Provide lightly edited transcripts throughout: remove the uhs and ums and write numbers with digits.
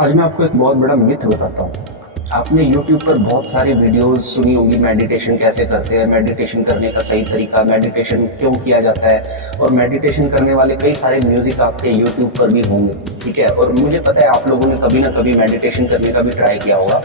आज मैं आपको एक बहुत बड़ा मिथ बताता हूँ। आपने YouTube पर बहुत सारी वीडियोस सुनी होंगी, मेडिटेशन कैसे करते हैं, मेडिटेशन करने का सही तरीका, मेडिटेशन क्यों किया जाता है, और मेडिटेशन करने वाले कई सारे म्यूजिक आपके YouTube पर भी होंगे। ठीक है, और मुझे पता है आप लोगों ने कभी ना कभी मेडिटेशन करने का भी ट्राई किया होगा।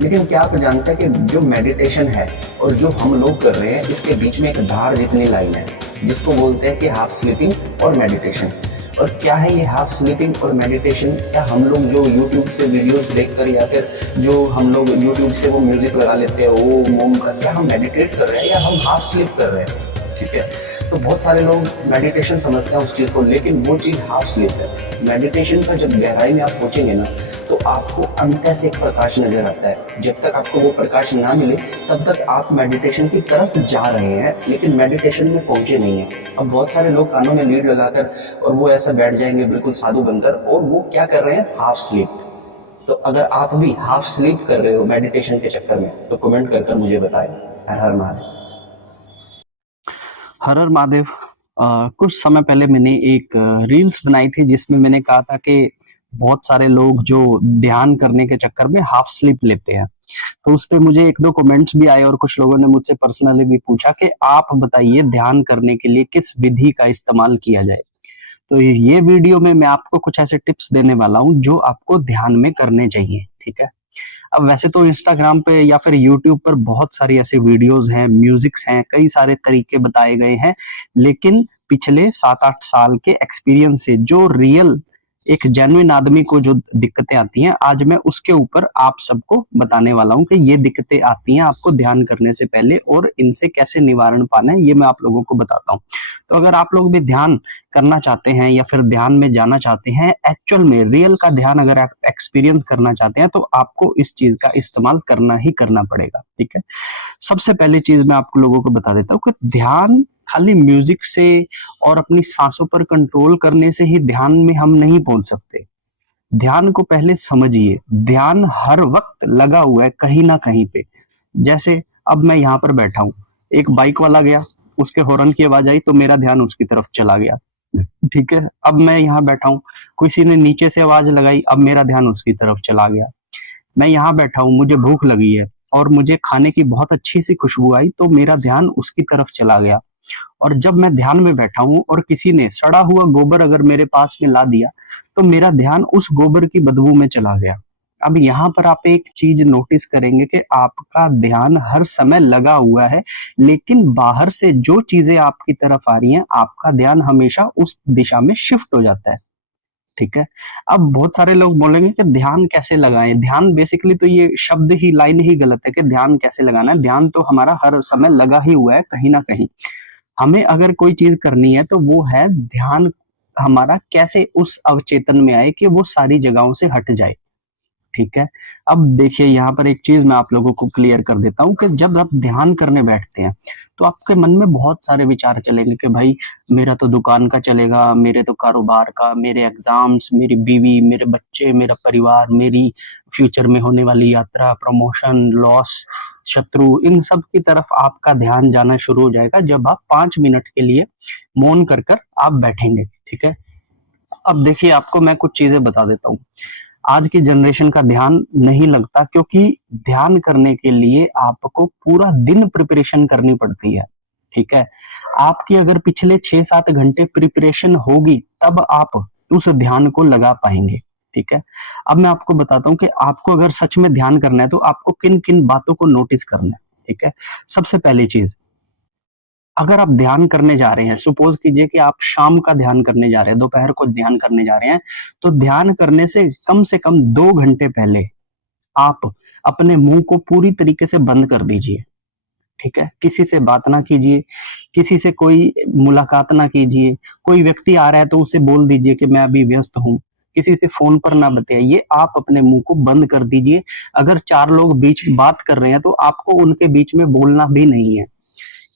लेकिन क्या आप जानते हैं कि जो मेडिटेशन है और जो हम लोग कर रहे हैं, इसके बीच में एक धार जितनी लाइन है, जिसको बोलते हैं कि हाफ स्लीपिंग और मेडिटेशन। और क्या है ये हाफ स्लीपिंग और मेडिटेशन? क्या हम लोग जो यूट्यूब से वीडियोस देखकर या फिर जो हम लोग यूट्यूब से वो म्यूजिक लगा लेते हैं ओम मोम का, क्या हम मेडिटेट कर रहे हैं या हम हाफ स्लीप कर रहे हैं? ठीक है, तो बहुत सारे लोग मेडिटेशन समझते हैं उस चीज़ को, लेकिन वो चीज़ हाफ स्लीप है। मेडिटेशन पर जब गहराई में आप पहुंचेंगे ना, तो आपको अंतर से एक प्रकाश नजर आता है। जब तक आपको वो प्रकाश ना मिले तब तक आप मेडिटेशन की तरफ जा रहे हैं, लेकिन मेडिटेशन में पहुंचे नहीं है। अब बहुत सारे लोग कानों में लीड लगाकर और वो ऐसा बैठ जाएंगे बिल्कुल साधु बनकर, और वो क्या कर रहे हैं? Half sleep. तो अगर आप भी हाफ स्लीप कर रहे हो मेडिटेशन के चक्कर में, तो कमेंट कर मुझे बताएं। हर हर महादेव। हर हर महादेव। कुछ समय पहले मैंने एक रील्स बनाई थी जिसमें मैंने कहा था कि बहुत सारे लोग जो ध्यान करने के चक्कर में हाफ स्लीप लेते हैं। तो उस पे मुझे एक दो कमेंट्स भी आए और कुछ लोगों ने मुझसे पर्सनली भी पूछा कि आप बताइए ध्यान करने के लिए किस विधि का इस्तेमाल किया जाए। तो ये वीडियो में मैं आपको कुछ ऐसे टिप्स देने वाला हूँ जो आपको ध्यान में करने चाहिए। ठीक है, अब वैसे तो इंस्टाग्राम पे या फिर यूट्यूब पर बहुत सारी ऐसे वीडियोस हैं, म्यूजिक्स हैं, कई सारे तरीके बताए गए हैं, लेकिन पिछले 7-8 साल के एक्सपीरियंस से जो रियल एक जेन्युइन आदमी को जो दिक्कतें आती हैं, आज मैं उसके ऊपर आप सबको बताने वाला हूं कि ये दिक्कतें आती हैं आपको ध्यान करने से पहले और इनसे कैसे निवारण पाना है, ये मैं आप लोगों को बताता हूं। तो अगर आप लोग भी ध्यान करना चाहते हैं या फिर ध्यान में जाना चाहते हैं, एक्चुअल में रियल का ध्यान अगर आप एक्सपीरियंस करना चाहते हैं, तो आपको इस चीज का इस्तेमाल करना ही करना पड़ेगा। ठीक है, सबसे पहली चीज मैं आपको लोगों को बता देता हूँ कि ध्यान खाली म्यूजिक से और अपनी सांसों पर कंट्रोल करने से ही ध्यान में हम नहीं पहुंच सकते। ध्यान को पहले समझिए। ध्यान हर वक्त लगा हुआ है कहीं ना कहीं पे। जैसे अब मैं यहाँ पर बैठा हूँ, एक बाइक वाला गया, उसके हॉर्न की आवाज आई तो मेरा ध्यान उसकी तरफ चला गया। ठीक है, अब मैं यहाँ बैठा हूँ, किसी ने नीचे से आवाज लगाई, अब मेरा ध्यान उसकी तरफ चला गया। मैं यहाँ बैठा हूँ, मुझे भूख लगी है और मुझे खाने की बहुत अच्छी सी खुशबू आई तो मेरा ध्यान उसकी तरफ चला गया। और जब मैं ध्यान में बैठा हूँ और किसी ने सड़ा हुआ गोबर अगर मेरे पास में ला दिया तो मेरा ध्यान उस गोबर की बदबू में चला गया। अब यहाँ पर आप एक चीज नोटिस करेंगे कि आपका ध्यान हर समय लगा हुआ है, लेकिन बाहर से जो चीजें आपकी तरफ आ रही हैं, आपका ध्यान हमेशा उस दिशा में शिफ्ट हो जाता है। ठीक है, अब बहुत सारे लोग बोलेंगे कि ध्यान कैसे लगाएं। ध्यान बेसिकली तो ये शब्द ही, लाइन ही गलत है कि ध्यान कैसे लगाना है। ध्यान तो हमारा हर समय लगा ही हुआ है कहीं ना कहीं। हमें अगर कोई चीज करनी है तो वो है ध्यान हमारा कैसे उस अवचेतन में आए कि वो सारी जगहों से हट जाए। ठीक है, अब देखिए यहाँ पर एक चीज मैं आप लोगों को क्लियर कर देता हूँ कि जब आप ध्यान करने बैठते हैं तो आपके मन में बहुत सारे विचार चलेंगे कि भाई मेरा तो दुकान का चलेगा, मेरे तो कारोबार का, मेरे एग्जाम्स, मेरी बीवी, मेरे बच्चे, मेरा परिवार, मेरी फ्यूचर में होने वाली यात्रा, प्रमोशन, लॉस, शत्रु, इन सब की तरफ आपका ध्यान जाना शुरू हो जाएगा जब आप 5 मिनट के लिए मौन कर कर आप बैठेंगे। ठीक है, अब देखिए आपको मैं कुछ चीजें बता देता हूँ। आज की जनरेशन का ध्यान नहीं लगता क्योंकि ध्यान करने के लिए आपको पूरा दिन प्रिपरेशन करनी पड़ती है। ठीक है, आपकी अगर पिछले 6-7 घंटे प्रिपरेशन होगी तब आप उस ध्यान को लगा पाएंगे। ठीक है, अब मैं आपको बताता हूँ कि आपको अगर सच में ध्यान करना है तो आपको किन किन बातों को नोटिस करना है। ठीक है, सबसे पहली चीज, अगर आप ध्यान करने जा रहे हैं, सपोज कीजिए कि आप शाम का ध्यान करने जा रहे हैं, दोपहर को ध्यान करने जा रहे हैं, तो ध्यान करने से कम 2 घंटे पहले आप अपने मुंह को पूरी तरीके से बंद कर दीजिए। ठीक है, किसी से बात ना कीजिए, किसी से कोई मुलाकात ना कीजिए, कोई व्यक्ति आ रहा है तो उसे बोल दीजिए कि मैं अभी व्यस्त हूँ, किसी से फोन पर ना बताइए, आप अपने मुंह को बंद कर दीजिए। अगर 4 लोग बीच बात कर रहे हैं तो आपको उनके बीच में बोलना भी नहीं है,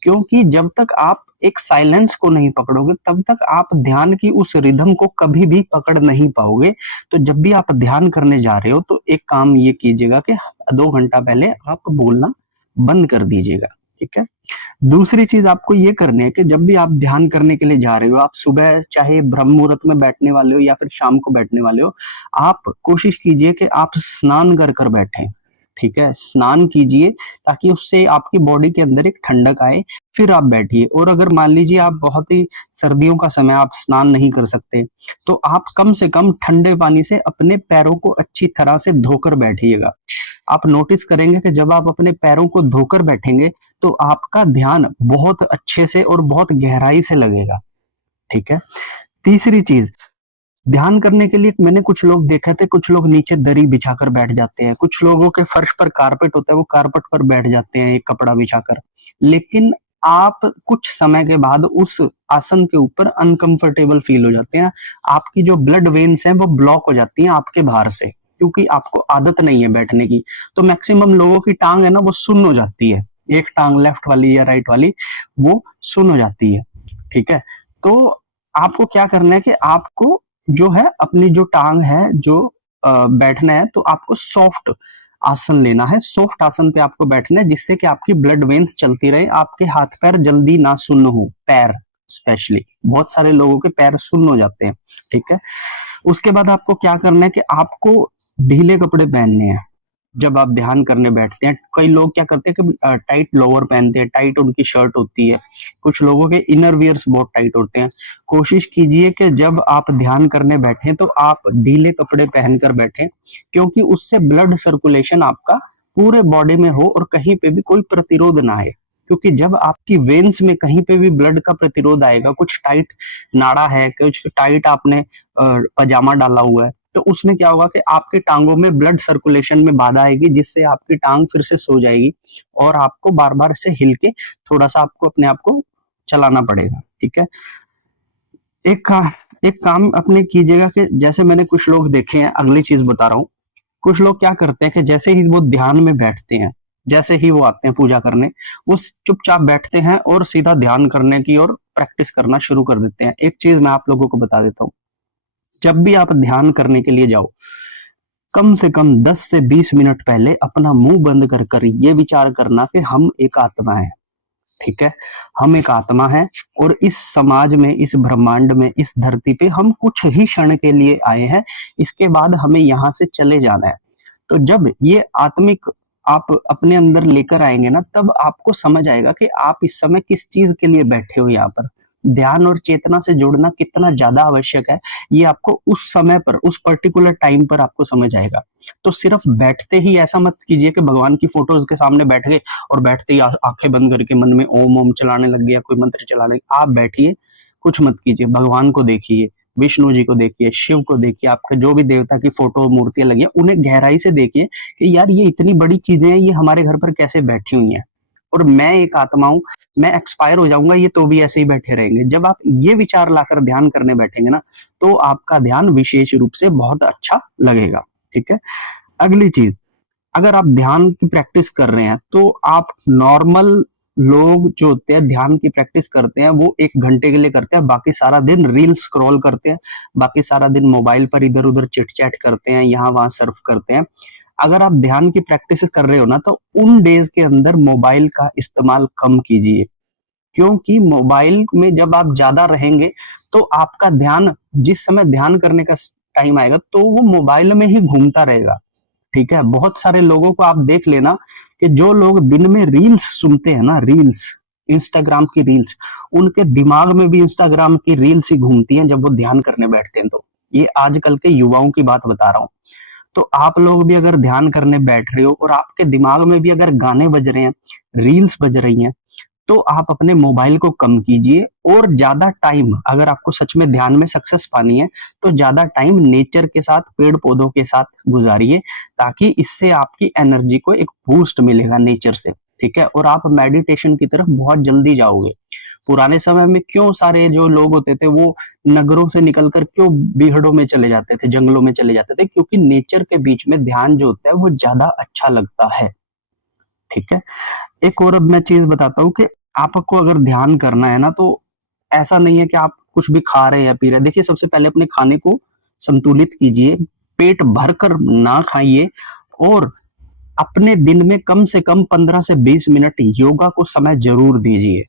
क्योंकि जब तक आप एक साइलेंस को नहीं पकड़ोगे तब तक आप ध्यान की उस रिदम को कभी भी पकड़ नहीं पाओगे। तो जब भी आप ध्यान करने जा रहे हो तो एक काम ये कीजिएगा कि 2 घंटा पहले आप बोलना बंद कर दीजिएगा। ठीक है। दूसरी चीज आपको ये करनी है कि जब भी आप ध्यान करने के लिए जा रहे हो, आप सुबह चाहे ब्रह्म मुहूर्त में बैठने वाले हो या फिर शाम को बैठने वाले हो, आप कोशिश कीजिए कि आप स्नान कर कर बैठें। ठीक है, स्नान कीजिए ताकि उससे आपकी बॉडी के अंदर एक ठंडक आए, फिर आप बैठिए। और अगर मान लीजिए आप बहुत ही सर्दियों का समय आप स्नान नहीं कर सकते, तो आप कम से कम ठंडे पानी से अपने पैरों को अच्छी तरह से धोकर बैठिएगा। आप नोटिस करेंगे कि जब आप अपने पैरों को धोकर बैठेंगे तो आपका ध्यान बहुत अच्छे से और बहुत गहराई से लगेगा। ठीक है। तीसरी चीज, ध्यान करने के लिए मैंने कुछ लोग देखे थे, कुछ लोग नीचे दरी बिछाकर बैठ जाते हैं, कुछ लोगों के फर्श पर कारपेट होता है, वो कारपेट पर बैठ जाते हैं एक कपड़ा बिछाकर। लेकिन आप कुछ समय के बाद उस आसन के ऊपर अनकंफर्टेबल फील हो जाते हैं, आपकी जो ब्लड वेन्स हैं वो ब्लॉक हो जाती हैं आपके बाहर से, क्योंकि आपको आदत नहीं है बैठने की। तो मैक्सिमम लोगों की टांग है ना वो सुन्न हो जाती है, एक टांग लेफ्ट वाली या राइट वाली वो सुन्न हो जाती है। ठीक है। तो आपको क्या करना है कि आपको जो है अपनी जो टांग है जो बैठना है, तो आपको सॉफ्ट आसन लेना है। सॉफ्ट आसन पे आपको बैठना है जिससे कि आपकी ब्लड वेन्स चलती रहे, आपके हाथ पैर जल्दी ना सुन्न हो। पैर स्पेशली बहुत सारे लोगों के पैर सुन्न हो जाते हैं। ठीक है। उसके बाद आपको क्या करना है कि आपको ढीले कपड़े पहनने हैं जब आप ध्यान करने बैठते हैं। कई लोग क्या करते हैं कि टाइट लोअर पहनते हैं, टाइट उनकी शर्ट होती है, कुछ लोगों के इनर वियर्स बहुत टाइट होते हैं। कोशिश कीजिए कि जब आप ध्यान करने बैठे तो आप ढीले कपड़े पहनकर बैठें, क्योंकि उससे ब्लड सर्कुलेशन आपका पूरे बॉडी में हो और कहीं पे भी कोई प्रतिरोध ना आए। क्योंकि जब आपकी वेन्स में कहीं पे भी ब्लड का प्रतिरोध आएगा, कुछ टाइट नाड़ा है, कुछ टाइट आपने पजामा डाला हुआ है, तो उसमें क्या होगा कि आपके टांगों में ब्लड सर्कुलेशन में बाधा आएगी, जिससे आपकी टांग फिर से सो जाएगी और आपको बार बार से हिल के थोड़ा सा आपको अपने आप को चलाना पड़ेगा। ठीक है। एक का, एक काम अपने कीजिएगा कि जैसे मैंने कुछ लोग देखे हैं, अगली चीज बता रहा हूँ। कुछ लोग क्या करते हैं कि जैसे ही वो ध्यान में बैठते हैं, जैसे ही वो आते हैं पूजा करने, वो चुपचाप बैठते हैं और सीधा ध्यान करने की और प्रैक्टिस करना शुरू कर देते हैं। एक चीज मैं आप लोगों को बता देता हूँ, जब भी आप ध्यान करने के लिए जाओ, कम से कम 10 से 20 मिनट पहले अपना मुंह बंद कर कर ये विचार करना कि हम एक आत्मा है। ठीक है, हम एक आत्मा है और इस समाज में, इस ब्रह्मांड में, इस धरती पे हम कुछ ही क्षण के लिए आए हैं, इसके बाद हमें यहाँ से चले जाना है। तो जब ये आत्मिक आप अपने अंदर लेकर आएंगे ना, तब आपको समझ आएगा कि आप इस समय किस चीज के लिए बैठे हो यहाँ पर। ध्यान और चेतना से जुड़ना कितना ज्यादा आवश्यक है, ये आपको उस समय पर, उस पर्टिकुलर टाइम पर आपको समझ आएगा। तो सिर्फ बैठते ही ऐसा मत कीजिए कि भगवान की फोटोज के सामने बैठ गए और बैठते ही आंखें बंद करके मन में ओम ओम चलाने लग गया, कोई मंत्र चलाने। आप बैठिए, कुछ मत कीजिए, भगवान को देखिए, विष्णु जी को देखिए, शिव को देखिए, आपके जो भी देवता की फोटो मूर्तियां लगी है उन्हें गहराई से देखिए कि यार ये इतनी बड़ी चीजें हैं, ये हमारे घर पर कैसे बैठी हुई हैं, और मैं एक आत्मा हूं, मैं एक्सपायर हो जाऊंगा, ये तो भी ऐसे ही बैठे रहेंगे। जब आप ये विचार लाकर ध्यान करने बैठेंगे ना, तो आपका ध्यान विशेष रूप से बहुत अच्छा लगेगा। ठीक है। अगली चीज, अगर आप ध्यान की प्रैक्टिस कर रहे हैं तो आप नॉर्मल लोग जो होते हैं ध्यान की प्रैक्टिस करते हैं वो 1 घंटे के लिए करते हैं, बाकी सारा दिन रील स्क्रॉल करते हैं, बाकी सारा दिन मोबाइल पर इधर उधर चिट चैट करते हैं, यहाँ वहां सर्फ करते हैं। अगर आप ध्यान की प्रैक्टिस कर रहे हो ना, तो उन डेज के अंदर मोबाइल का इस्तेमाल कम कीजिए, क्योंकि मोबाइल में जब आप ज्यादा रहेंगे तो आपका ध्यान, जिस समय ध्यान करने का टाइम आएगा तो वो मोबाइल में ही घूमता रहेगा। ठीक है। बहुत सारे लोगों को आप देख लेना कि जो लोग दिन में रील्स सुनते हैं ना, रील्स, इंस्टाग्राम की रील्स, उनके दिमाग में भी इंस्टाग्राम की रील्स ही घूमती हैं जब वो ध्यान करने बैठते हैं। तो ये आजकल के युवाओं की बात बता रहा हूँ। तो आप लोग भी अगर ध्यान करने बैठ रहे हो और आपके दिमाग में भी अगर गाने बज रहे हैं, रील्स बज रही हैं, तो आप अपने मोबाइल को कम कीजिए और ज्यादा टाइम, अगर आपको सच में ध्यान में सक्सेस पानी है तो ज्यादा टाइम नेचर के साथ, पेड़ पौधों के साथ गुजारिए, ताकि इससे आपकी एनर्जी को एक बूस्ट मिलेगा नेचर से। ठीक है। और आप मेडिटेशन की तरफ बहुत जल्दी जाओगे। पुराने समय में क्यों सारे जो लोग होते थे वो नगरों से निकलकर क्यों बीहड़ों में चले जाते थे, जंगलों में चले जाते थे, क्योंकि नेचर के बीच में ध्यान जो होता है वो ज्यादा अच्छा लगता है। ठीक है। एक और अब मैं चीज बताता हूँ कि आपको अगर ध्यान करना है ना, तो ऐसा नहीं है कि आप कुछ भी खा रहे हैं या पी रहे हैं। देखिए, सबसे पहले अपने खाने को संतुलित कीजिए, पेट भरकर ना खाइए और अपने दिन में कम से कम 15 से 20 मिनट योगा को समय जरूर दीजिए,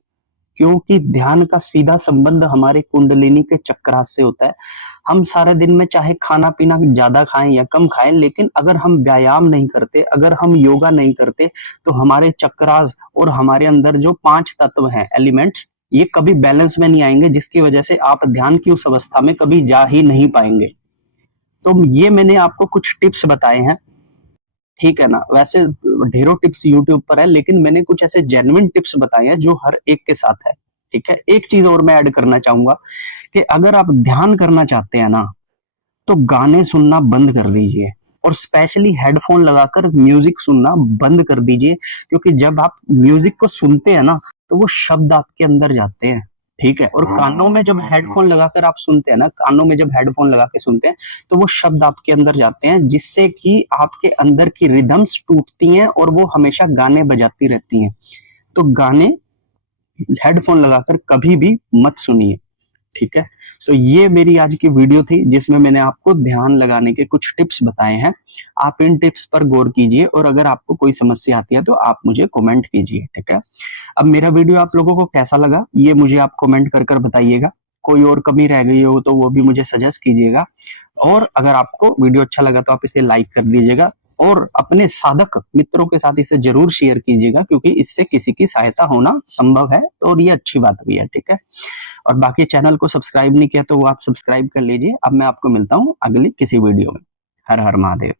क्योंकि ध्यान का सीधा संबंध हमारे कुंडलिनी के चक्रास से होता है। हम सारे दिन में चाहे खाना पीना ज्यादा खाएं या कम खाएं, लेकिन अगर हम व्यायाम नहीं करते, अगर हम योगा नहीं करते, तो हमारे चक्रास और हमारे अंदर जो 5 तत्व हैं, एलिमेंट्स, ये कभी बैलेंस में नहीं आएंगे, जिसकी वजह से आप ध्यान की उस अवस्था में कभी जा ही नहीं पाएंगे। तो ये मैंने आपको कुछ टिप्स बताए हैं, ठीक है ना। वैसे ढेरों टिप्स यूट्यूब पर है, लेकिन मैंने कुछ ऐसे जेन्युइन टिप्स बताए हैं जो हर एक के साथ है, ठीक है। एक चीज और मैं ऐड करना चाहूंगा कि अगर आप ध्यान करना चाहते हैं ना, तो गाने सुनना बंद कर दीजिए, और स्पेशली हेडफोन लगाकर म्यूजिक सुनना बंद कर दीजिए, क्योंकि जब आप म्यूजिक को सुनते हैं ना, तो वो शब्द आपके अंदर जाते हैं, ठीक है। और कानों में जब हेडफोन लगाकर आप सुनते हैं ना, कानों में जब हेडफोन लगा के सुनते हैं, तो वो शब्द आपके अंदर जाते हैं, जिससे कि आपके अंदर की रिदम्स टूटती हैं और वो हमेशा गाने बजाती रहती हैं। तो गाने हेडफोन लगाकर कभी भी मत सुनिए, ठीक है। तो ये मेरी आज की वीडियो थी, जिसमें मैंने आपको ध्यान लगाने के कुछ टिप्स बताए हैं। आप इन टिप्स पर गौर कीजिए, और अगर आपको कोई समस्या आती है तो आप मुझे कमेंट कीजिए, ठीक है। अब मेरा वीडियो आप लोगों को कैसा लगा, ये मुझे आप कमेंट कर कर बताइएगा। कोई और कमी रह गई हो तो वो भी मुझे सजेस्ट कीजिएगा, और अगर आपको वीडियो अच्छा लगा तो आप इसे लाइक कर दीजिएगा, और अपने साधक मित्रों के साथ इसे जरूर शेयर कीजिएगा, क्योंकि इससे किसी की सहायता होना संभव है, और ये अच्छी बात भी है, ठीक है। और बाकी चैनल को सब्सक्राइब नहीं किया तो वो आप सब्सक्राइब कर लीजिए। अब मैं आपको मिलता हूँ अगली किसी वीडियो में। हर हर महादेव।